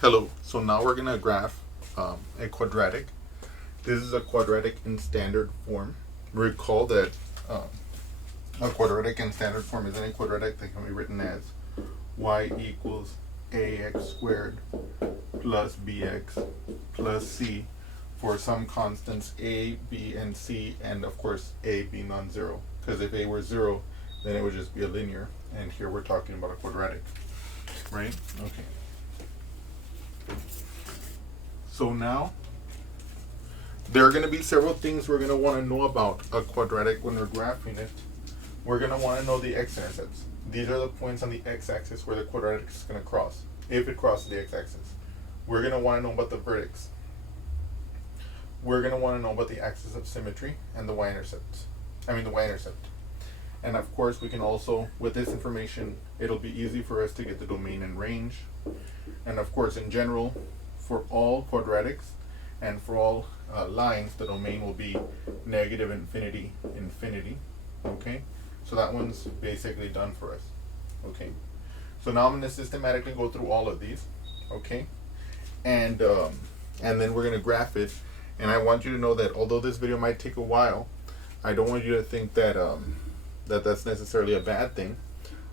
Hello, so now we're going to graph a quadratic. This is a quadratic in standard form. Recall that a quadratic in standard form is any quadratic that can be written as y equals ax squared plus bx plus c for some constants a, b, and c, and of course a being non-zero. Because if a were zero, then it would just be a linear, and here we're talking about a quadratic, right? Okay. So now, there are going to be several things we're going to want to know about a quadratic when we're graphing it. We're going to want to know the x-intercepts. These are the points on the x-axis where the quadratic is going to cross, if it crosses the x-axis. We're going to want to know about the vertex. We're going to want to know about the axis of symmetry and the y-intercept. And of course, we can also, with this information, it'll be easy for us to get the domain and range. And of course, in general, for all quadratics and for all lines, the domain will be negative infinity, infinity. Okay, so that one's basically done for us. Okay, so now I'm going to systematically go through all of these. Okay, and then we're going to graph it. And I want you to know that although this video might take a while, I don't want you to think that that's necessarily a bad thing.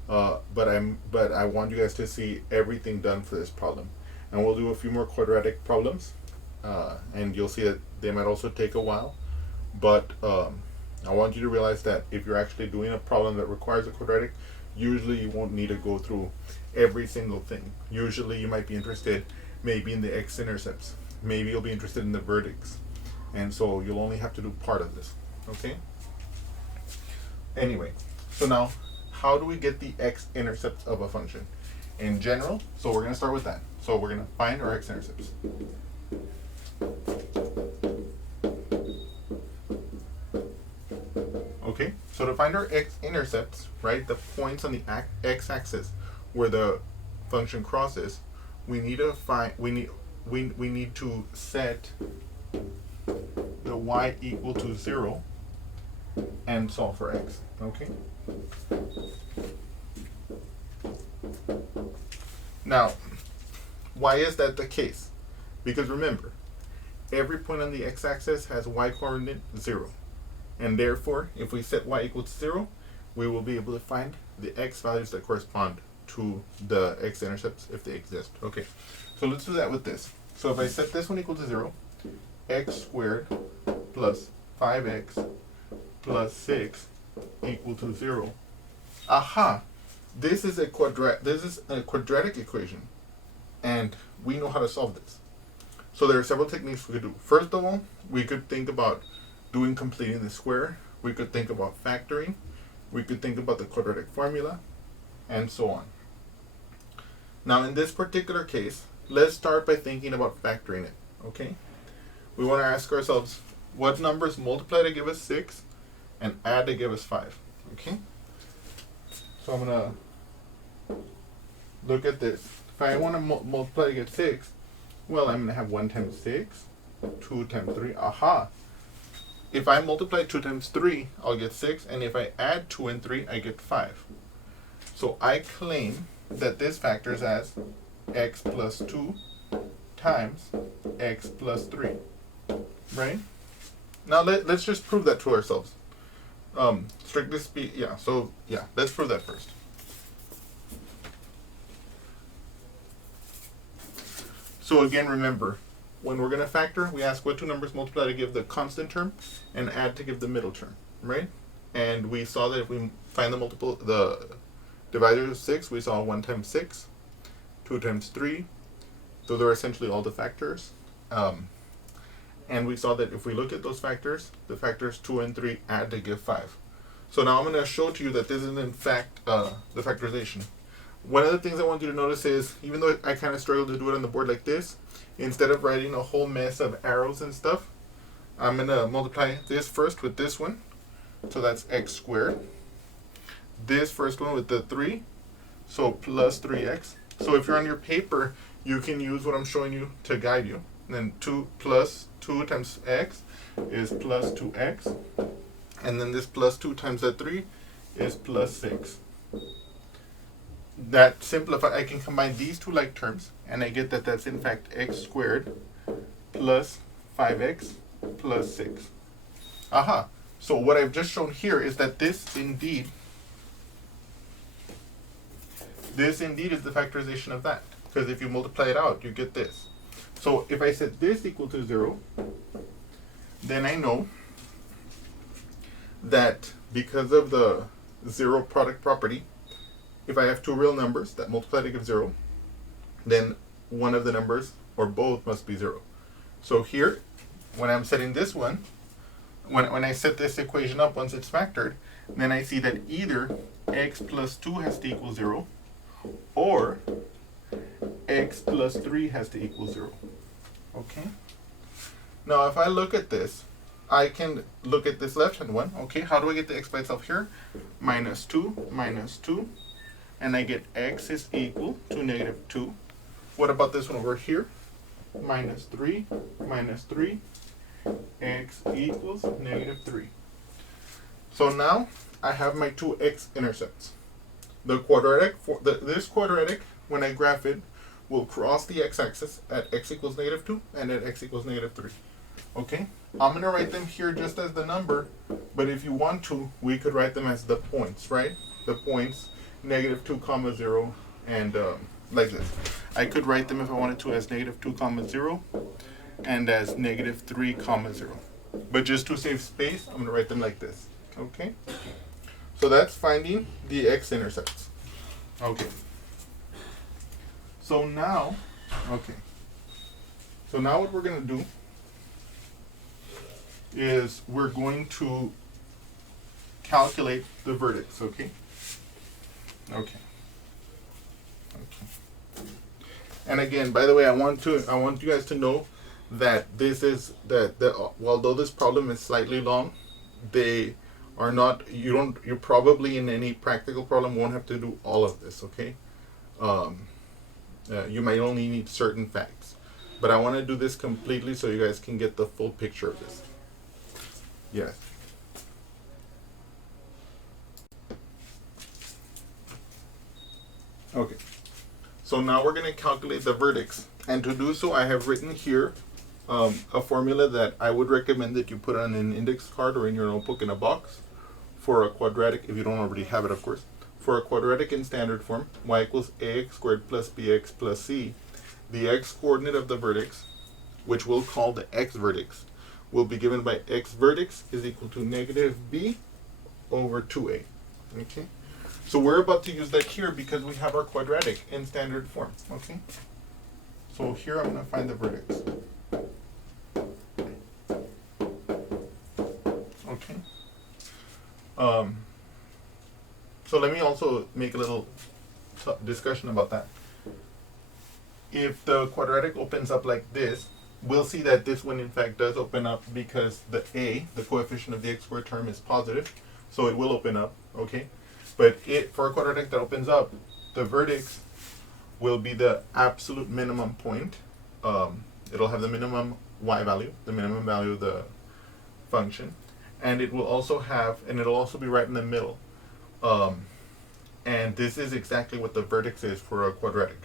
But I want you guys to see everything done for this problem. And we'll do a few more quadratic problems, and you'll see that they might also take a while. But I want you to realize that if you're actually doing a problem that requires a quadratic, usually you won't need to go through every single thing. Usually you might be interested maybe in the x-intercepts. Maybe you'll be interested in the vertex. And so you'll only have to do part of this. Okay? Anyway, so now, how do we get the x-intercepts of a function? In general, so we're going to start with that. So we're going to find our x-intercepts. Okay, so to find our x-intercepts, right, the points on the x-axis where the function crosses, we need to find, we need to set the y equal to 0 and solve for x. Okay. Now, why is that the case? Because remember, every point on the x-axis has y coordinate 0. And therefore, if we set y equal to 0, we will be able to find the x values that correspond to the x-intercepts if they exist. Okay, so let's do that with this. So if I set this one equal to 0, x squared plus 5x plus 6 equal to 0. Aha! This is a quadratic equation, and we know how to solve this. So there are several techniques we could do. First of all, we could think about completing the square. We could think about factoring. We could think about the quadratic formula, and so on. Now, in this particular case, let's start by thinking about factoring it. Okay? We want to ask ourselves, what numbers multiply to give us 6 and add to give us 5? Okay? So I'm going to look at this. If I want to multiply to get 6, well, I'm going to have 1 times 6, 2 times 3. Aha! If I multiply 2 times 3, I'll get 6. And if I add 2 and 3, I get 5. So I claim that this factors as x plus 2 times x plus 3. Right? Now let's just prove that to ourselves. Strictly speak, yeah. So yeah, let's prove that first. So again, remember, when we're going to factor, we ask what two numbers multiply to give the constant term and add to give the middle term, right? And we saw that if we find the divisors of 6, we saw 1 times 6, 2 times 3. Those are essentially all the factors. And we saw that if we look at those factors, the factors 2 and 3 add to give 5. So now I'm going to show to you that this is in fact the factorization. One of the things I want you to notice is, even though I kind of struggle to do it on the board like this, instead of writing a whole mess of arrows and stuff, I'm going to multiply this first with this one. So that's x squared. This first one with the 3, so plus 3x. So if you're on your paper, you can use what I'm showing you to guide you. And then 2 plus 2 times x is plus 2x. And then this plus 2 times that 3 is plus 6. that simplify, I can combine these two like terms, and I get that that's in fact x squared plus 5x plus 6. Aha. So what I've just shown here is that this indeed is the factorization of that. Because if you multiply it out, you get this. So if I set this equal to 0, then I know that because of the zero product property, if I have two real numbers that multiply to give 0, then one of the numbers or both must be 0. So here, when I'm setting this one, when I set this equation up once it's factored, then I see that either x plus 2 has to equal 0 or x plus 3 has to equal 0. Okay? Now if I look at this, I can look at this left-hand one. Okay, how do I get the x by itself here? Minus 2, and I get x is equal to negative 2. What about this one over here? Minus 3, x equals negative 3. So now I have my two x-intercepts. The quadratic, this quadratic, when I graph it, will cross the x-axis at x equals negative 2 and at x equals negative 3. Okay? I'm going to write them here just as the number, but if you want to, we could write them as the points, right? The points, negative 2 comma 0, and like this. I could write them if I wanted to as negative 2 comma 0 and as negative 3 comma 0. But just to save space, I'm going to write them like this. Okay? So that's finding the x-intercepts. Okay. So now what we're going to do is we're going to calculate the verdicts, okay? Okay. And again, by the way, I want you guys to know that this is that although this problem is slightly long, they are not, you probably in any practical problem won't have to do all of this, okay? You might only need certain facts. But I want to do this completely so you guys can get the full picture of this. Yes. Okay. So now we're going to calculate the verdicts. And to do so, I have written here a formula that I would recommend that you put on an index card or in your notebook in a box for a quadratic, if you don't already have it, of course. For a quadratic in standard form, y equals ax squared plus bx plus c. The x coordinate of the verdicts, which we'll call the x verdicts, will be given by x verdicts is equal to negative b over 2a. Okay? So we're about to use that here because we have our quadratic in standard form. Okay? So here I'm going to find the verdicts. Okay? So let me also make a little discussion about that. If the quadratic opens up like this, we'll see that this one in fact does open up because the a, the coefficient of the x squared term, is positive, so it will open up, okay? But for a quadratic that opens up, the verdicts will be the absolute minimum point. It'll have the minimum y value, the minimum value of the function, and it will also have, and it'll also be right in the middle. And this is exactly what the verdicts is for a quadratic.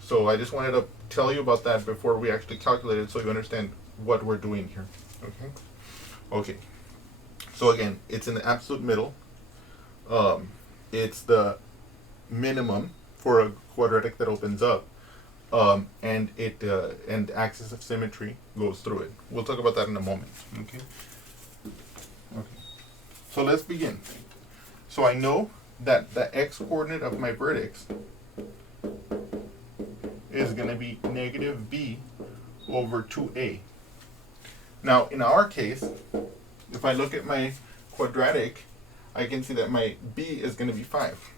So I just wanted to tell you about that before we actually calculate it so you understand what we're doing here. Okay? Okay. So again, it's in the absolute middle. It's the minimum for a quadratic that opens up. And the axis of symmetry goes through it. We'll talk about that in a moment. Okay? Okay. So let's begin. So I know that the x coordinate of my verdicts is going to be negative b over 2a. Now, in our case, if I look at my quadratic, I can see that my b is going to be 5.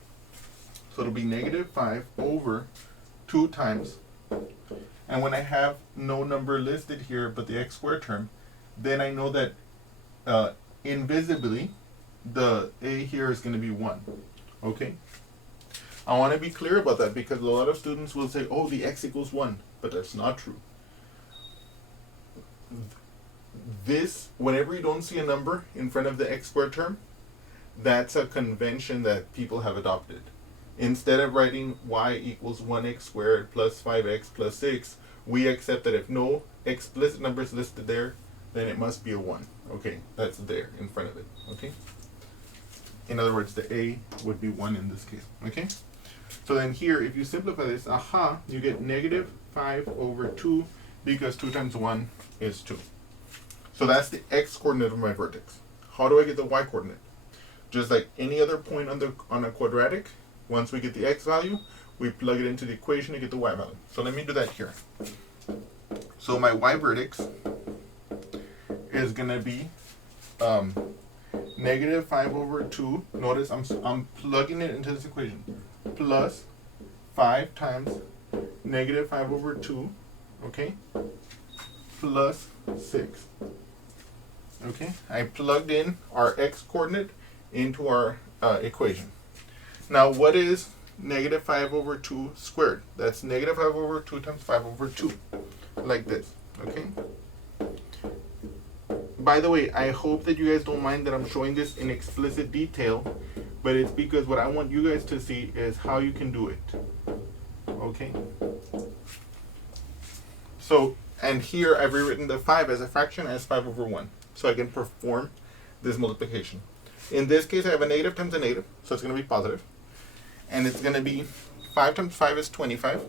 So it'll be negative 5 over 2 times. And when I have no number listed here but the x squared term, then I know that invisibly, the a here is going to be 1. Okay? I want to be clear about that because a lot of students will say, oh, the x equals 1, but that's not true. This, whenever you don't see a number in front of the x squared term, that's a convention that people have adopted. instead of writing y equals 1x squared plus 5x plus 6, we accept that if no explicit number is listed there, then it must be a 1. Okay, that's there in front of it. Okay. In other words, the a would be 1 in this case. Okay. So then here, if you simplify this, you get negative 5 over 2 because 2 times 1 is 2. So that's the x coordinate of my vertex. How do I get the y coordinate? Just like any other point on a quadratic, once we get the x value, we plug it into the equation to get the y value. So let me do that here. So my y vertex is going to be negative 5 over 2. Notice I'm plugging it into this equation. Plus 5 times negative 5 over 2. Okay? Plus 6. Okay? I plugged in our x coordinate into our equation. Now what is negative 5 over 2 squared? That's negative 5 over 2 times 5 over 2. Like this. Okay? By the way, I hope that you guys don't mind that I'm showing this in explicit detail, but it's because what I want you guys to see is how you can do it. Okay? So, and here I've rewritten the 5 as a fraction as 5 over 1. So I can perform this multiplication. In this case, I have a negative times a negative, so it's going to be positive. And it's going to be 5 times 5 is 25.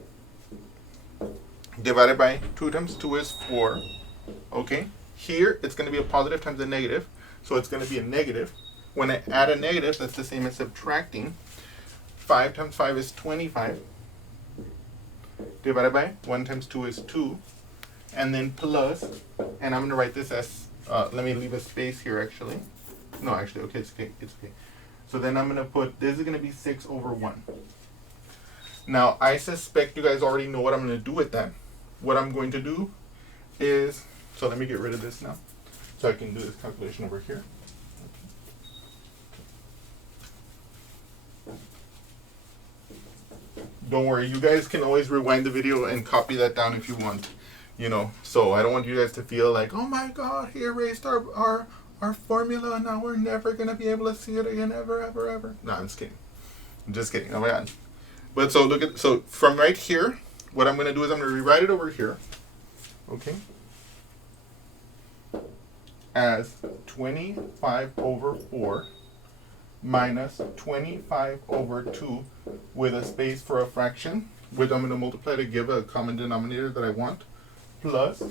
Divided by 2 times 2 is 4. Okay? Here, it's going to be a positive times a negative, so it's going to be a negative. When I add a negative, that's the same as subtracting. 5 times 5 is 25. Divided by 1 times 2 is 2. And then plus, and I'm going to write this as, let me leave a space here actually. No, actually, okay, it's okay. It's okay. So then I'm going to put, this is going to be 6 over 1. Now, I suspect you guys already know what I'm going to do with that. What I'm going to do is, so let me get rid of this now, so I can do this calculation over here. Don't worry, you guys can always rewind the video and copy that down if you want. You know, so I don't want you guys to feel like, oh my god, he erased our formula and now we're never going to be able to see it again ever, ever, ever. No, I'm just kidding. I'm just kidding. Oh my god. But so look at, so from right here, what I'm going to do is I'm going to rewrite it over here. Okay. As 25 over 4 minus 25 over 2 with a space for a fraction, which I'm going to multiply to give a common denominator that I want, plus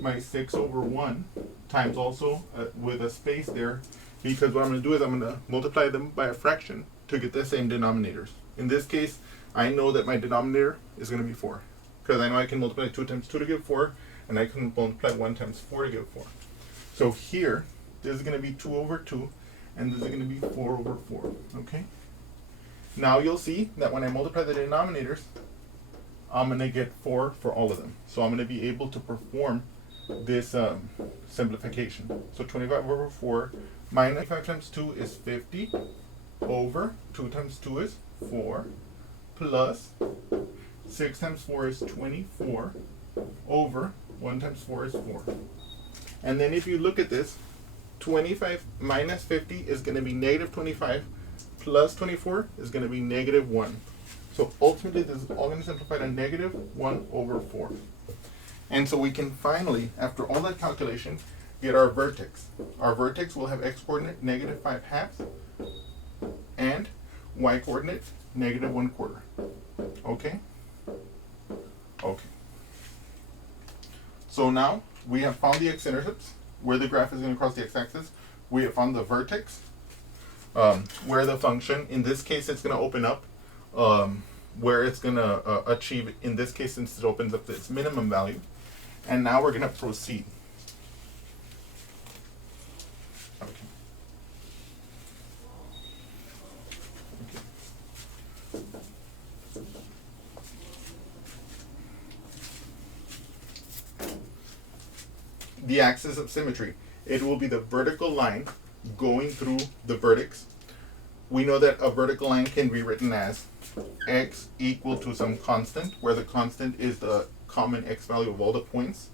my 6 over 1 times also with a space there, because what I'm going to do is I'm going to multiply them by a fraction to get the same denominators. In this case, I know that my denominator is going to be 4, because I know I can multiply 2 times 2 to give 4, and I can multiply 1 times 4 to give 4. So here, this is going to be 2 over 2, and this is going to be 4 over 4, okay? Now you'll see that when I multiply the denominators, I'm going to get 4 for all of them. So I'm going to be able to perform this simplification. So 25 over 4 minus 5 times 2 is 50 over 2 times 2 is 4 plus 6 times 4 is 24 over 1 times 4 is 4. And then if you look at this, 25 minus 50 is going to be negative 25 plus 24 is going to be negative 1. So ultimately this is all going to simplify to negative 1 over 4. And so we can finally, after all that calculation, get our vertex. Our vertex will have x coordinate negative 5 halves and y coordinate negative 1/4. Okay? Okay. So now we have found the x-intercepts, where the graph is going to cross the x-axis. We have found the vertex, where the function, in this case, it's going to open up, where it's going to achieve, in this case, since it opens up its minimum value. And now we're going to proceed. Okay. The axis of symmetry. It will be the vertical line going through the vertex. We know that a vertical line can be written as x equal to some constant, where the constant is the common x value of all the points.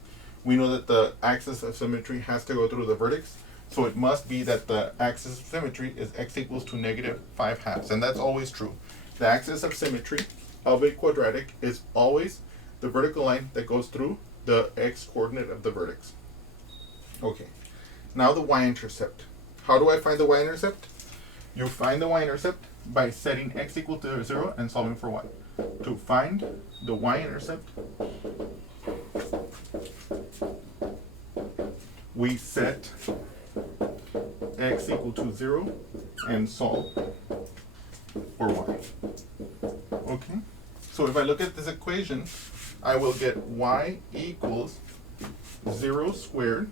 We know that the axis of symmetry has to go through the vertex, so it must be that the axis of symmetry is x equals to negative 5 halves, and that's always true. The axis of symmetry of a quadratic is always the vertical line that goes through the x-coordinate of the vertex. Okay, now the y-intercept. How do I find the y-intercept? You find the y-intercept by setting x equal to 0 and solving for y. To find the y-intercept, we set x equal to 0 and solve for y. Okay, so if I look at this equation, I will get y equals 0 squared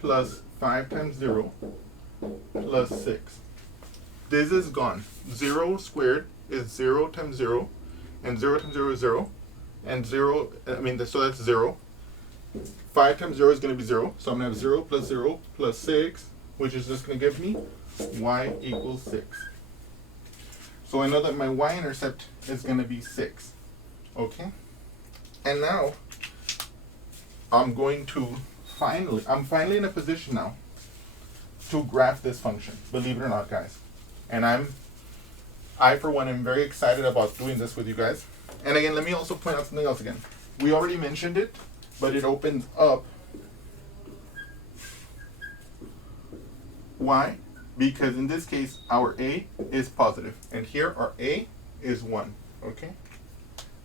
plus 5 times 0 plus 6. This is gone. 0 squared is 0 times 0, and 0 times 0 is 0, and 0, so that's 0. 5 times 0 is going to be 0, so I'm going to have 0 plus 6, which is just going to give me y equals 6. So I know that my y-intercept is going to be 6. Okay? And now, I'm finally in a position now to graph this function, believe it or not, guys. And I for one am very excited about doing this with you guys. And again, let me also point out something else again. We already mentioned it, but it opens up. Why? Because in this case, our a is positive, and here our a is 1, okay?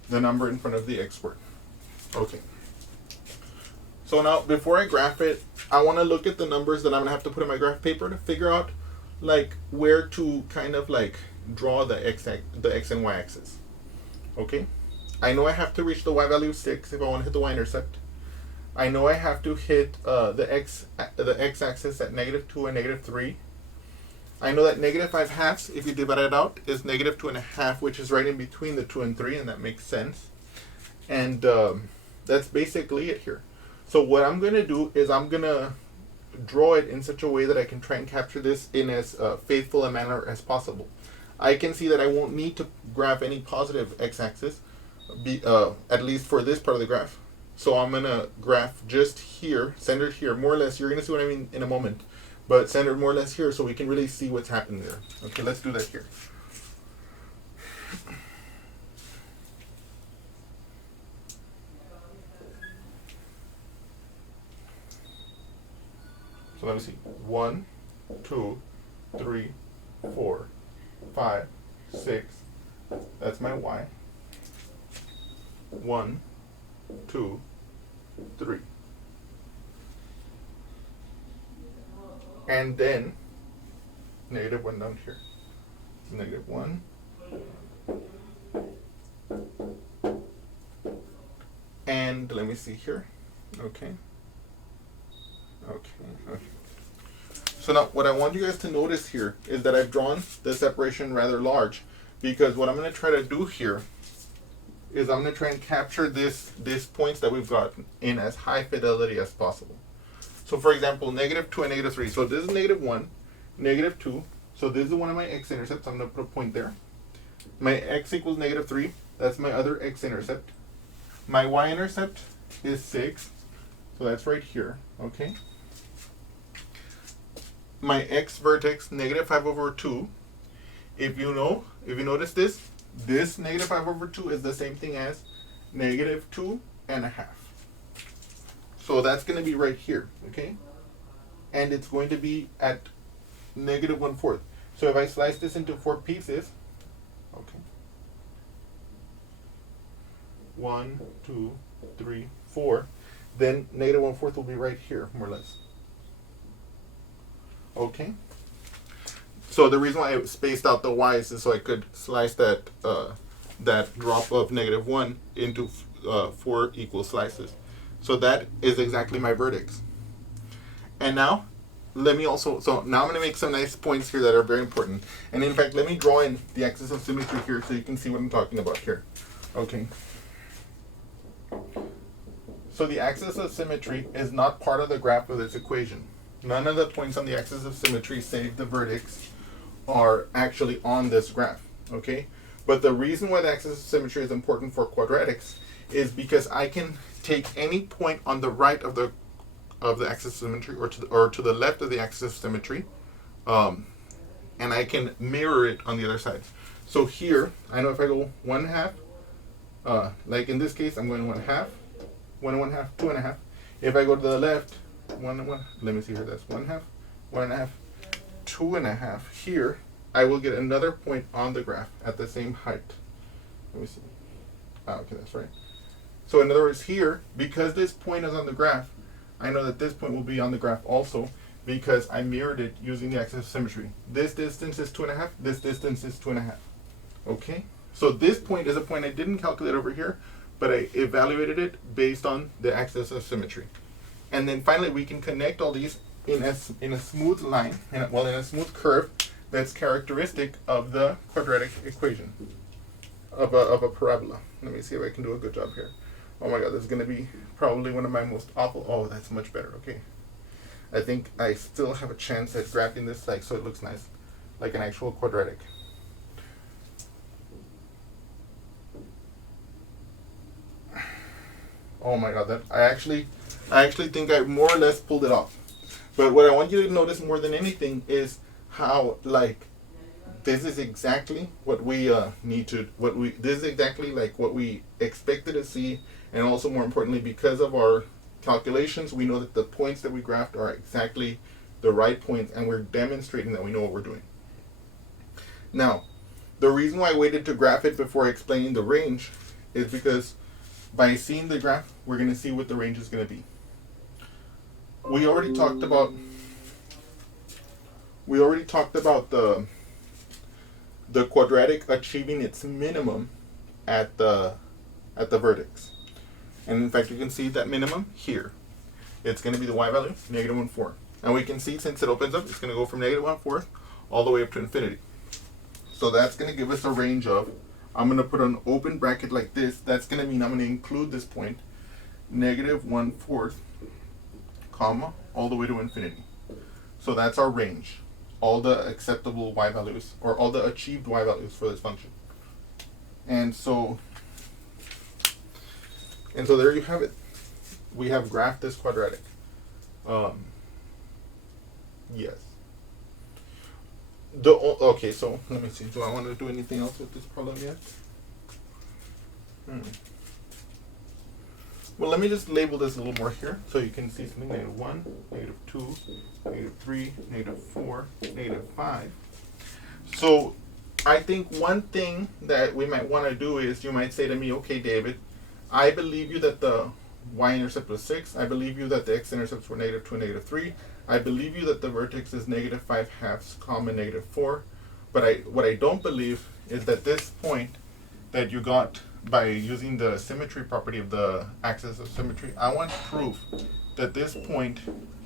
The number in front of the x word. Okay. So now, before I graph it, I want to look at the numbers that I'm going to have to put in my graph paper to figure out, like, where to kind of, like, draw the x and y axis. Okay? I know I have to reach the y value of 6 if I want to hit the y-intercept. I know I have to hit the x-axis at -2 and -3. I know that -5/2, if you divide it out, is -2.5, which is right in between the 2 and 3, and that makes sense. And that's basically it here. So what I'm going to do is I'm going to draw it in such a way that I can try and capture this in as faithful a manner as possible. I can see that I won't need to graph any positive x-axis, at least for this part of the graph. So I'm going to graph just here, centered here, more or less. You're going to see what I mean in a moment. But centered more or less here so we can really see what's happening there. Okay, let's do that here. So let me see. 1, 2, 3, 4, 5, 6. That's my y. 1, 2, 3. And then -1 down here. -1. And let me see here. Okay. So now what I want you guys to notice here is that I've drawn the separation rather large, because what I'm going to try to do here is I'm going to try and capture these points that we've got in as high fidelity as possible. So for example, -2 and -3. So this is -1, -2. So this is one of my x-intercepts. I'm going to put a point there. My x equals -3. That's my other x-intercept. My y-intercept is 6. So that's right here. Okay. My x vertex, -5/2. If you notice this -5/2 is the same thing as -2.5. So that's going to be right here, okay? And it's going to be at -1/4. So if I slice this into 4 pieces, okay, 1, 2, 3, 4, then -1/4 will be right here, more or less. Okay? So the reason why I spaced out the y's is so I could slice that drop of -1 into 4 equal slices. So that is exactly my vertex. And now, now I'm going to make some nice points here that are very important. And in fact, let me draw in the axis of symmetry here so you can see what I'm talking about here. Okay. So the axis of symmetry is not part of the graph of this equation. None of the points on the axis of symmetry, save the vertex, are actually on this graph. Okay. But the reason why the axis of symmetry is important for quadratics is because I can take any point on the right of the axis of symmetry or to the left of the axis of symmetry, and I can mirror it on the other side. So here, I know if I go 1/2, like in this case, I'm going 1/2, 1 1/2, 2 1/2. If I go to the left, 1 1, let me see here, that's 1/2, 1 1/2, 2 1/2. Here, I will get another point on the graph at the same height. Let me see. Okay, that's right. So in other words, here, because this point is on the graph, I know that this point will be on the graph also, because I mirrored it using the axis of symmetry. This distance is 2 1/2, this distance is 2 1/2. Okay? So this point is a point I didn't calculate over here, but I evaluated it based on the axis of symmetry. And then finally, we can connect all these in a smooth line, in a smooth curve that's characteristic of the quadratic equation of a parabola. Let me see if I can do a good job here. Oh my god, this is going to be probably one of my most awful. Oh, that's much better. Okay. I think I still have a chance at graphing this like so it looks nice, like an actual quadratic. Oh my god, that I actually think I more or less pulled it off. But what I want you to notice more than anything is how this is exactly what we this is exactly like what we expected to see, and also more importantly, because of our calculations, we know that the points that we graphed are exactly the right points, and we're demonstrating that we know what we're doing. Now, the reason why I waited to graph it before explaining the range is because by seeing the graph, we're going to see what the range is going to be. We already talked about the quadratic achieving its minimum at the vertex. And in fact, you can see that minimum here. It's going to be the y value, -1/4. And we can see, since it opens up, it's going to go from -1/4 all the way up to infinity. So that's going to give us a range of, I'm going to put an open bracket like this. That's going to mean I'm going to include this point, -1/4, comma, all the way to infinity. So that's our range. All the acceptable y values, or all the achieved y values for this function. And so there you have it. We have graphed this quadratic. Yes. Okay, so let me see. Do I want to do anything else with this problem yet? Well, let me just label this a little more here so you can see something. -1, -2, -3, -4, -5. So I think one thing that we might want to do is, you might say to me, okay, David, I believe you that the y-intercept was 6. I believe you that the x-intercepts were -2 and -3. I believe you that the vertex is -5/2, comma, -4. But what I don't believe is that this point that you got by using the symmetry property of the axis of symmetry, I want proof that this point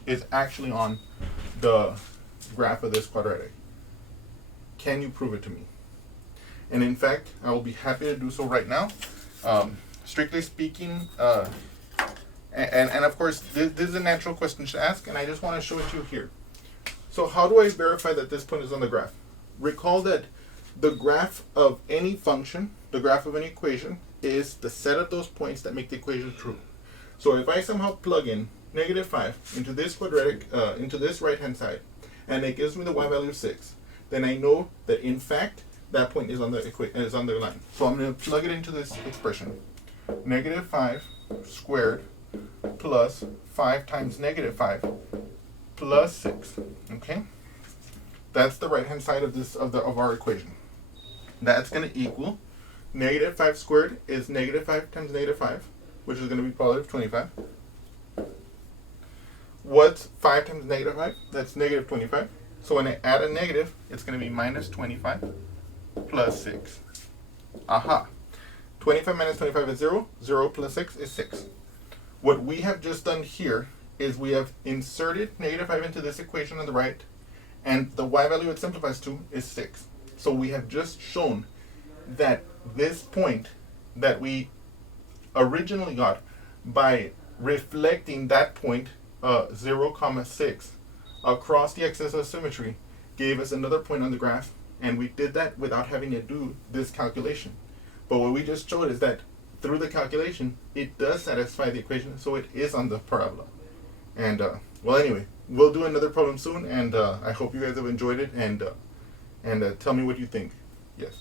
is actually on the graph of this quadratic. Can you prove it to me? And in fact, I will be happy to do so right now. Strictly speaking, and of course, this is a natural question to ask, and I just want to show it to you here. So how do I verify that this point is on the graph? Recall that the graph of any function, the graph of any equation, is the set of those points that make the equation true. So if I somehow plug in -5 into this quadratic, into this right-hand side, and it gives me the y value of 6, then I know that in fact that point is on the line. So I'm going to plug it into this expression: -5 squared plus 5 times -5 plus 6. Okay, that's the right-hand side of our equation. That's going to equal -5 squared is -5 times -5, which is going to be probably 25. What's 5 times -5? That's -25. So when I add a negative, it's going to be -25 plus 6. Aha. 25 minus 25 is 0. 0 plus 6 is 6. What we have just done here is we have inserted -5 into this equation on the right, and the y value it simplifies to is 6. So we have just shown that this point that we originally got by reflecting that point 0, 6 across the axis of symmetry gave us another point on the graph, and we did that without having to do this calculation. But what we just showed is that through the calculation, it does satisfy the equation, so it is on the parabola. And well, anyway, we'll do another problem soon, and I hope you guys have enjoyed it, and tell me what you think. Yes.